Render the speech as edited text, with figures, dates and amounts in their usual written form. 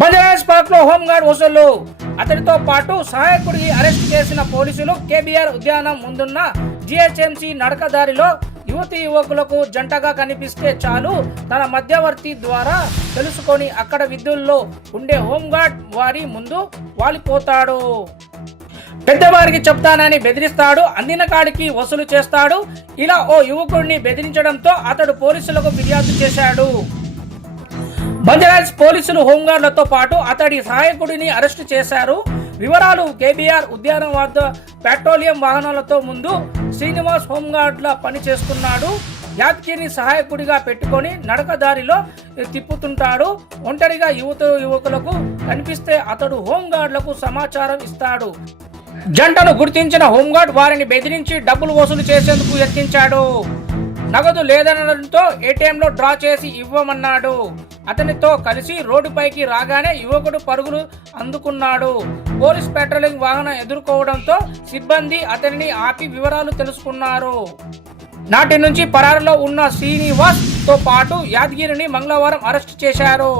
Bajaj park లో home guard వసూళ్లు. అతడితో పాటు సహాయకుడికి అరెస్ట్ చేసిన పోలీసులు కేబీఆర్ ఉద్యానం ముందున్న జిహెచ్ఎంసీ నడకదారిలో యువతి యువకులకు జంటగా కనిపిస్తే చాలు తన మధ్యవర్తి ద్వారా తెలుసుకొని అక్కడ విధుల్లో ఉండే హోంగార్డ్ వారి ముందు వాలిపోతాడు. పెద్దవారికి చెప్తానని బెదిరిస్తాడు. అందిన కాడికి వసూలు చేస్తాడు. ఇలా ఓ యువకుడిని బెదిరించడంతో అతడు పోలీసులకు ఫిర్యాదు చేశాడు. బంజారాహిల్స్ పోలీసులు హోంగార్డులతో పాటు అతడి సహాయకుడిని అరెస్టు చేశారు. వివరాలు: కేబీఆర్ ఉద్యానం వద్ద పెట్రోలియం వాహనాలతో ముందు శ్రీనివాస్ హోంగార్డులా పనిచేస్తున్నాడు. యాదగిరిని సహాయకుడిగా పెట్టుకొని నడకదారిలో తిప్పుతుంటాడు. ఒంటరిగా యువకులకు కనిపిస్తే అతడు హోంగార్డులకు సమాచారం ఇస్తాడు. జంటను గుర్తించిన హోంగార్డ్ వారిని బెదిరించి డబ్బులు వసూలు చేసేందుకు యత్నించాడు. నగదు లేదనడంతో ఏటీఎంలో డ్రా చేసి ఇవ్వమన్నాడు. అతనితో కలిసి రోడ్డుపైకి రాగానే యువకుడు పరుగులు అందుకున్నాడు. పోలీస్ పెట్రోలింగ్ వాహనం ఎదుర్కోవడంతో సిబ్బంది అతనిని ఆపి వివరాలు తెలుసుకున్నారు. నాటి నుంచి పరారులో ఉన్న శ్రీనివాస్ తో పాటు యాదగిరిని మంగళవారం అరెస్ట్ చేశారు.